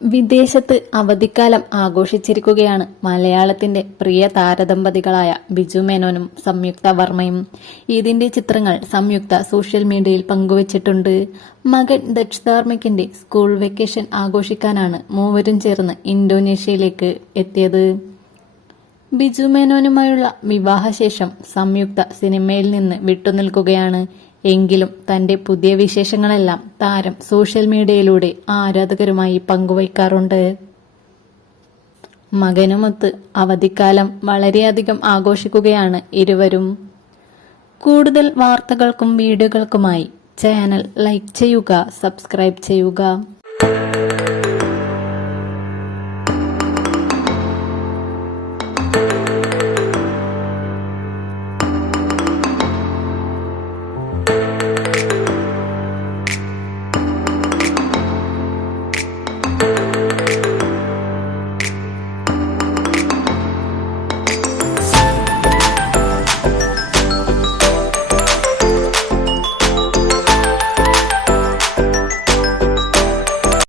വിദേശത്ത് അവധിക്കാലം ആഘോഷിച്ചിരിക്കുകയാണ് മലയാളത്തിന്റെ പ്രിയ താരദമ്പതികളായ ബിജു മേനോനും സംയുക്ത വർമ്മയും. ഇതിന്റെ ചിത്രങ്ങൾ സംയുക്ത സോഷ്യൽ മീഡിയയിൽ പങ്കുവച്ചിട്ടുണ്ട്. മകൻ ദക്ഷധാർമിക്കിന്റെ സ്കൂൾ വെക്കേഷൻ ആഘോഷിക്കാനാണ് മൂവരും ചേർന്ന് ഇന്തോനേഷ്യയിലേക്ക് എത്തിയത്. ബിജു മേനോനുമായുള്ള വിവാഹശേഷം സംയുക്ത സിനിമയിൽ നിന്ന് വിട്ടുനിൽക്കുകയാണ്. എങ്കിലും തന്റെ പുതിയ വിശേഷങ്ങളെല്ലാം താരം സോഷ്യൽ മീഡിയയിലൂടെ ആരാധകരുമായി പങ്കുവയ്ക്കാറുണ്ട്. മകനുമൊത്ത് അവധിക്കാലം വളരെയധികം ആഘോഷിക്കുകയാണ് ഇരുവരും. കൂടുതൽ വാർത്തകൾക്കും വീഡിയോകൾക്കുമായി ചാനൽ ലൈക്ക് ചെയ്യുക സബ്സ്ക്രൈബ് ചെയ്യുക.